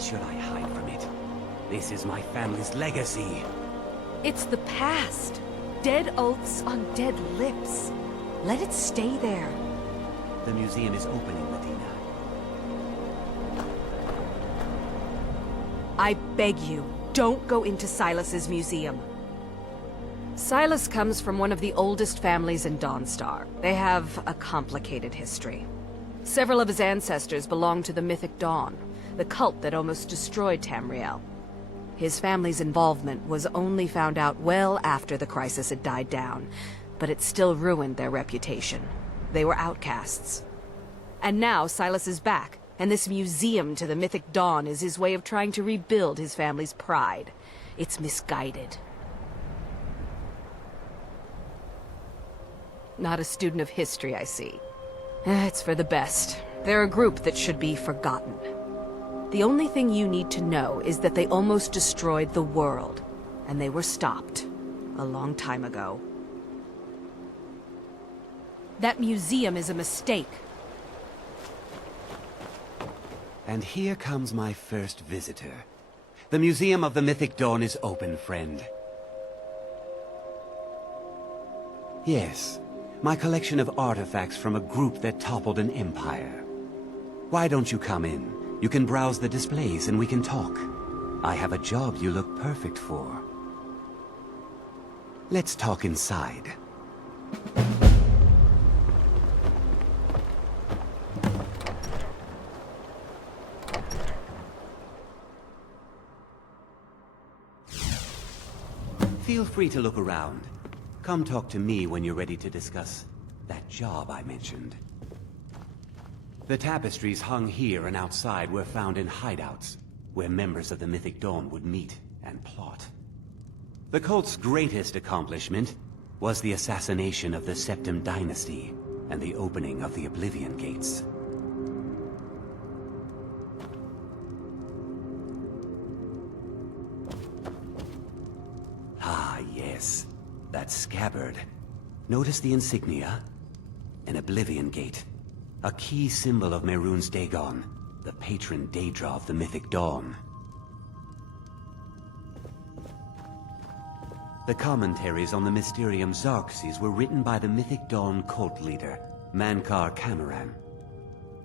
should I hide from it? This is my family's legacy. It's the past. Dead oaths on dead lips. Let it stay there. The museum is opening, Medina. I beg you, don't go into Silas's museum. Silas comes from one of the oldest families in Dawnstar. They have a complicated history. Several of his ancestors belonged to the Mythic Dawn, the cult that almost destroyed Tamriel. His family's involvement was only found out well after the crisis had died down, but it still ruined their reputation. They were outcasts. And now Silas is back, and this museum to the Mythic Dawn is his way of trying to rebuild his family's pride. It's misguided. Not a student of history, I see. It's for the best. They're a group that should be forgotten. The only thing you need to know is that they almost destroyed the world, and they were stopped a long time ago. That museum is a mistake. And here comes my first visitor. The Museum of the Mythic Dawn is open, friend. Yes, my collection of artifacts from a group that toppled an empire. Why don't you come in? You can browse the displays and we can talk. I have a job you look perfect for. Let's talk inside. Feel free to look around. Come talk to me when you're ready to discuss that job I mentioned. The tapestries hung here and outside were found in hideouts, where members of the Mythic Dawn would meet and plot. The cult's greatest accomplishment was the assassination of the Septim Dynasty and the opening of the Oblivion Gates. Ah, yes. That scabbard. Notice the insignia? An Oblivion Gate. A key symbol of Mehrunes Dagon, the patron Daedra of the Mythic Dawn. The commentaries on the Mysterium Xarxes were written by the Mythic Dawn cult leader, Mankar Cameron.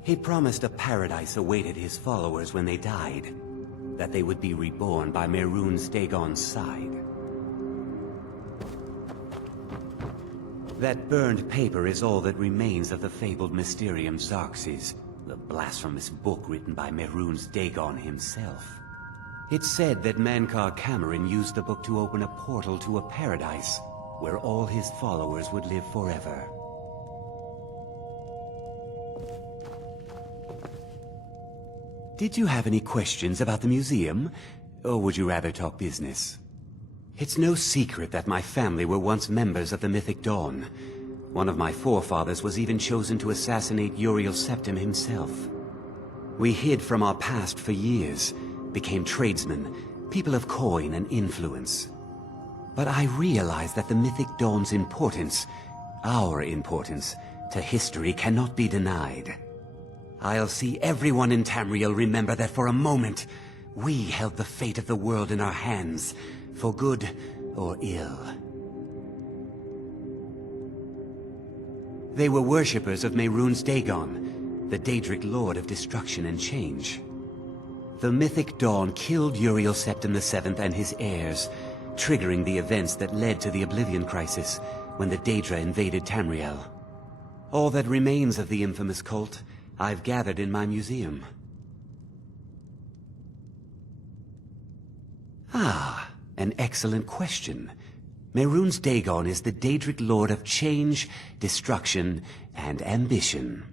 He promised a paradise awaited his followers when they died, that they would be reborn by Mehrunes Dagon's side. That burned paper is all that remains of the fabled Mysterium Xarxes, the blasphemous book written by Mehrunes Dagon himself. It's said that Mankar Cameron used the book to open a portal to a paradise, where all his followers would live forever. Did you have any questions about the museum, or would you rather talk business? It's no secret that my family were once members of the Mythic Dawn. One of my forefathers was even chosen to assassinate Uriel Septim himself. We hid from our past for years, became tradesmen, people of coin and influence. But I realized that the Mythic Dawn's importance, our importance, to history cannot be denied. I'll see everyone in Tamriel remember that for a moment, we held the fate of the world in our hands, for good or ill. They were worshippers of Mehrunes Dagon, the Daedric Lord of Destruction and Change. The Mythic Dawn killed Uriel Septim VII and his heirs, triggering the events that led to the Oblivion Crisis, when the Daedra invaded Tamriel. All that remains of the infamous cult, I've gathered in my museum. Ah, an excellent question. Mehrunes Dagon is the Daedric Lord of Change, Destruction, and Ambition.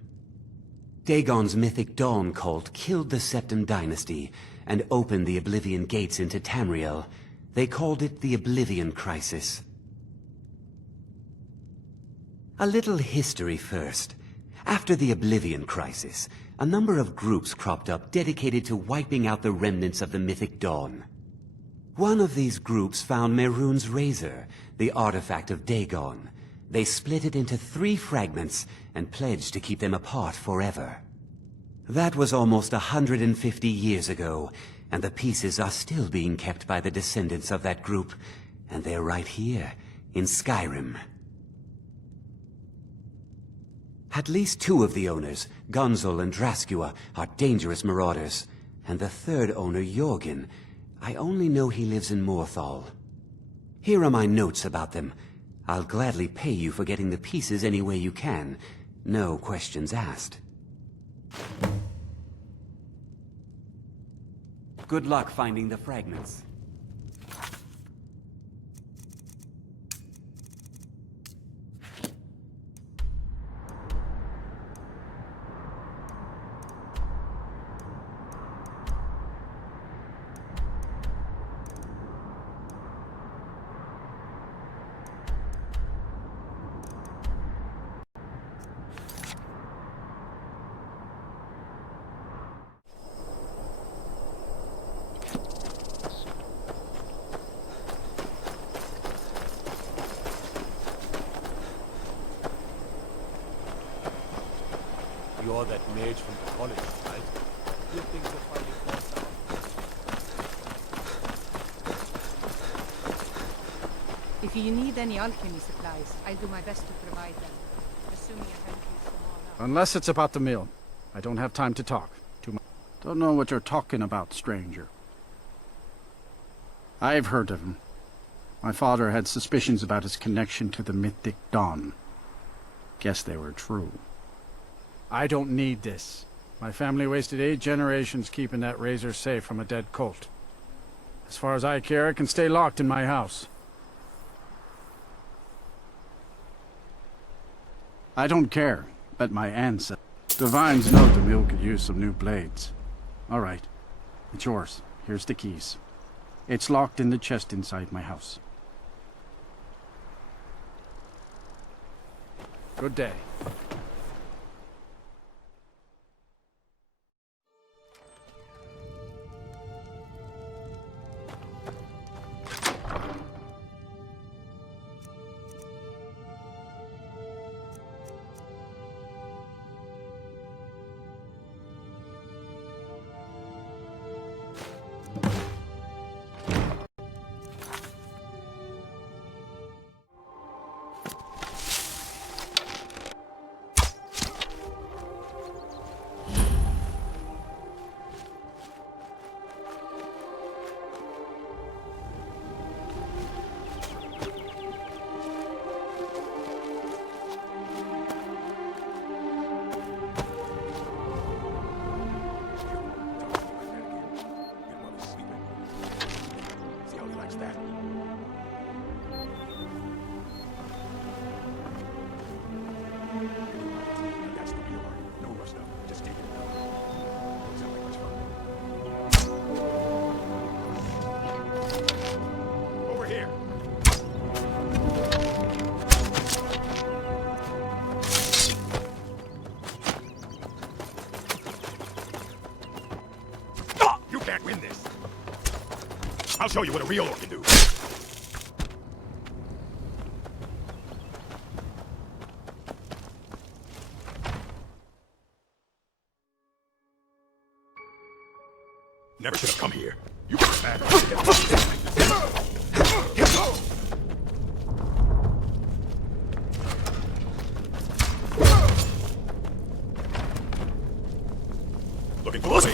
Dagon's Mythic Dawn cult killed the Septim Dynasty and opened the Oblivion Gates into Tamriel. They called it the Oblivion Crisis. A little history first. After the Oblivion Crisis, a number of groups cropped up dedicated to wiping out the remnants of the Mythic Dawn. One of these groups found Mehrunes Razor, the artifact of Dagon. They split it into 3 fragments and pledged to keep them apart forever. That was almost 150 years ago, and the pieces are still being kept by the descendants of that group, and they're right here, in Skyrim. At least 2 of the owners, Gonzol and Draskua, are dangerous marauders, and the 3rd owner, Jorgen, I only know he lives in Morthal. Here are my notes about them. I'll gladly pay you for getting the pieces any way you can. No questions asked. Good luck finding the fragments. You're that mage from the college, right? You think you'll find it more sound? If you need any alchemy supplies, I'll do my best to provide them. Assuming I help you tomorrow. Unless it's about the mill. I don't have time to talk. Too much. Don't know what you're talking about, stranger. I've heard of him. My father had suspicions about his connection to the mythic Dawn. Guess they were true. I don't need this. My family wasted 8 generations keeping that razor safe from a dead cult. As far as I care, it can stay locked in my house. I don't care, but my ancestors. Divines know the mill could use some new blades. All right, it's yours. Here's the keys. It's locked in the chest inside my house. Good day. Can't win this. I'll show you what a real orc can do. Never should have come here. You got mad. Looking for us.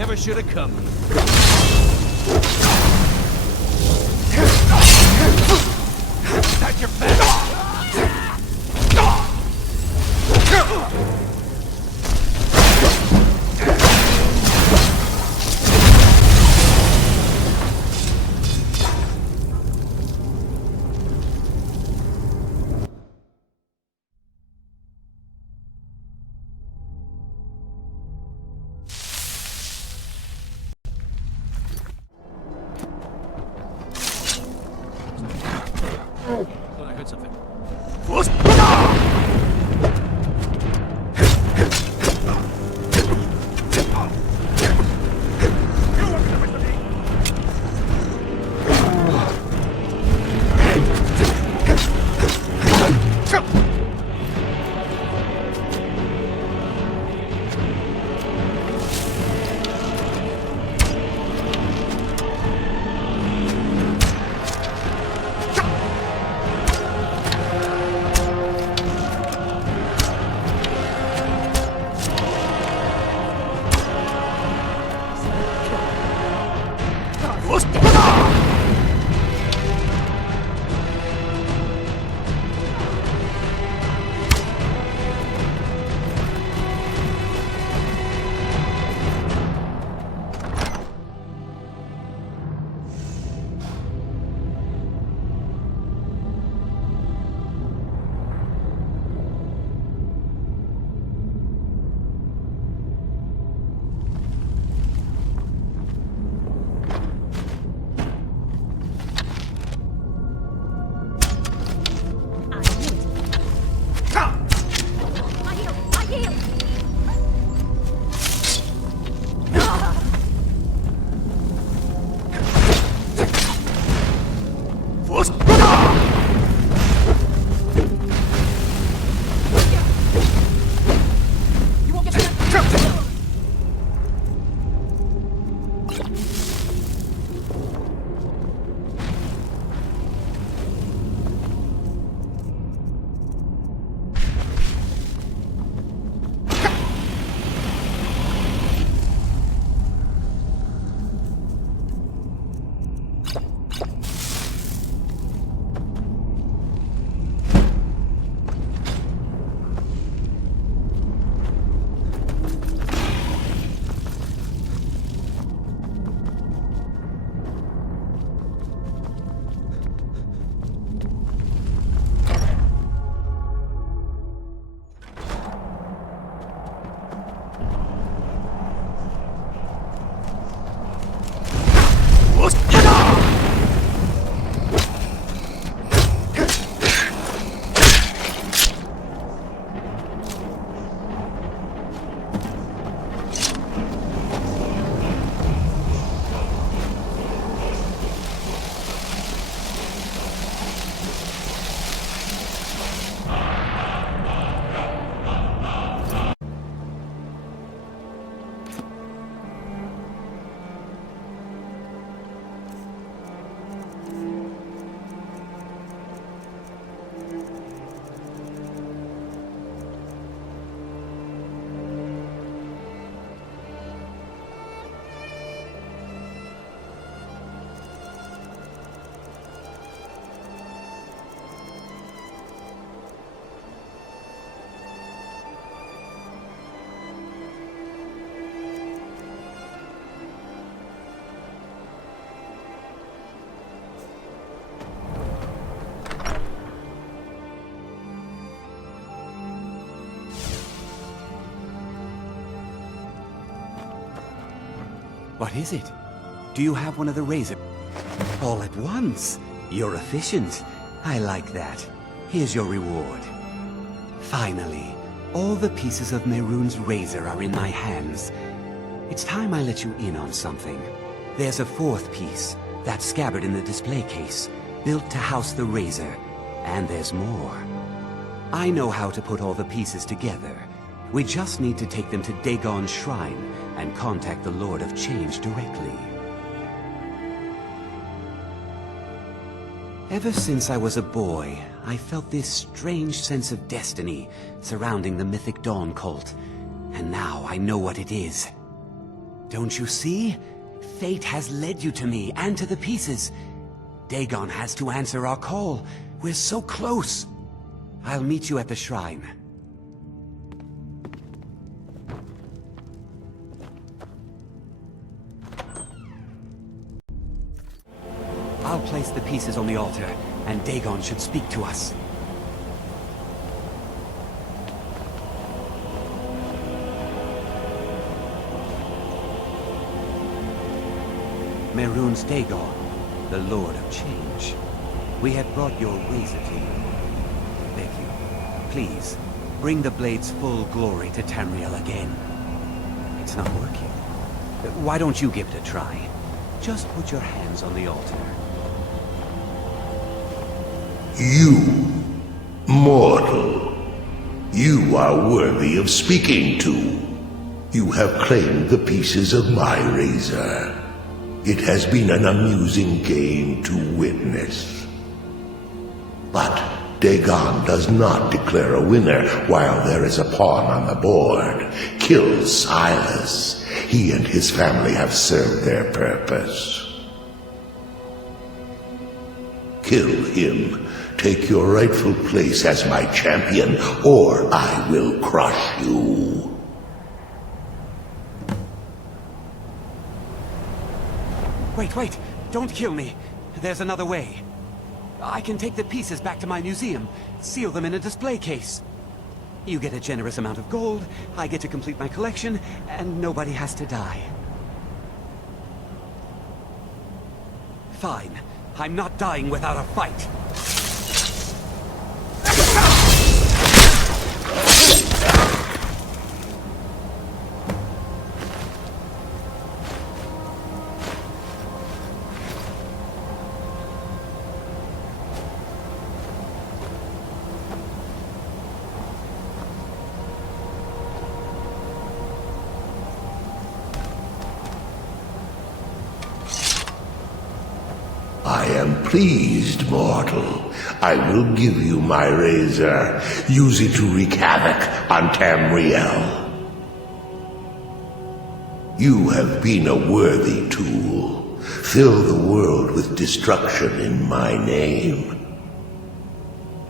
never should have come. At your back! Thought I heard something. What is it? Do you have one of the razor? All at once? You're efficient. I like that. Here's your reward. Finally, all the pieces of Mehrunes Razor are in my hands. It's time I let you in on something. There's a fourth piece, that scabbard in the display case, built to house the razor. And there's more. I know how to put all the pieces together. We just need to take them to Dagon's shrine and contact the Lord of Change directly. Ever since I was a boy, I felt this strange sense of destiny surrounding the Mythic Dawn cult, and now I know what it is. Don't you see? Fate has led you to me and to the pieces. Dagon has to answer our call. We're so close. I'll meet you at the shrine. I'll place the pieces on the altar, and Dagon should speak to us. Mehrunes Razor, the Lord of Change. We have brought your razor to you. Beg you, please, bring the blade's full glory to Tamriel again. It's not working. Why don't you give it a try? Just put your hands on the altar. You, mortal, you are worthy of speaking to. You have claimed the pieces of my razor. It has been an amusing game to witness. But Dagon does not declare a winner while there is a pawn on the board. Kill Silas. He and his family have served their purpose. Kill him. Take your rightful place as my champion, or I will crush you. Wait, don't kill me. There's another way. I can take the pieces back to my museum, seal them in a display case. You get a generous amount of gold, I get to complete my collection, and nobody has to die. Fine. I'm not dying without a fight. I am pleased, mortal. I will give you my razor. Use it to wreak havoc on Tamriel. You have been a worthy tool. Fill the world with destruction in my name.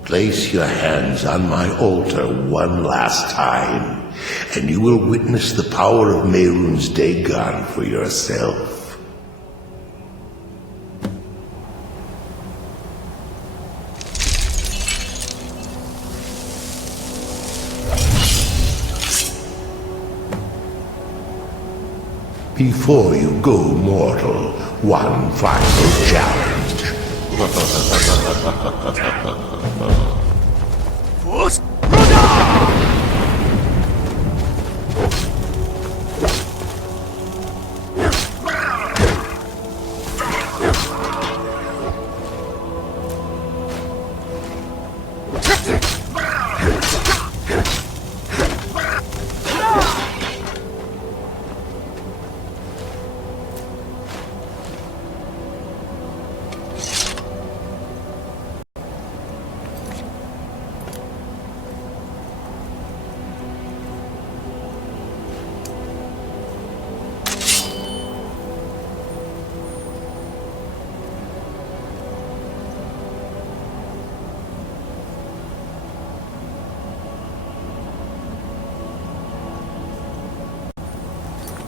Place your hands on my altar one last time, and you will witness the power of Mehrunes Dagon for yourself. Before you go, mortal, one final challenge.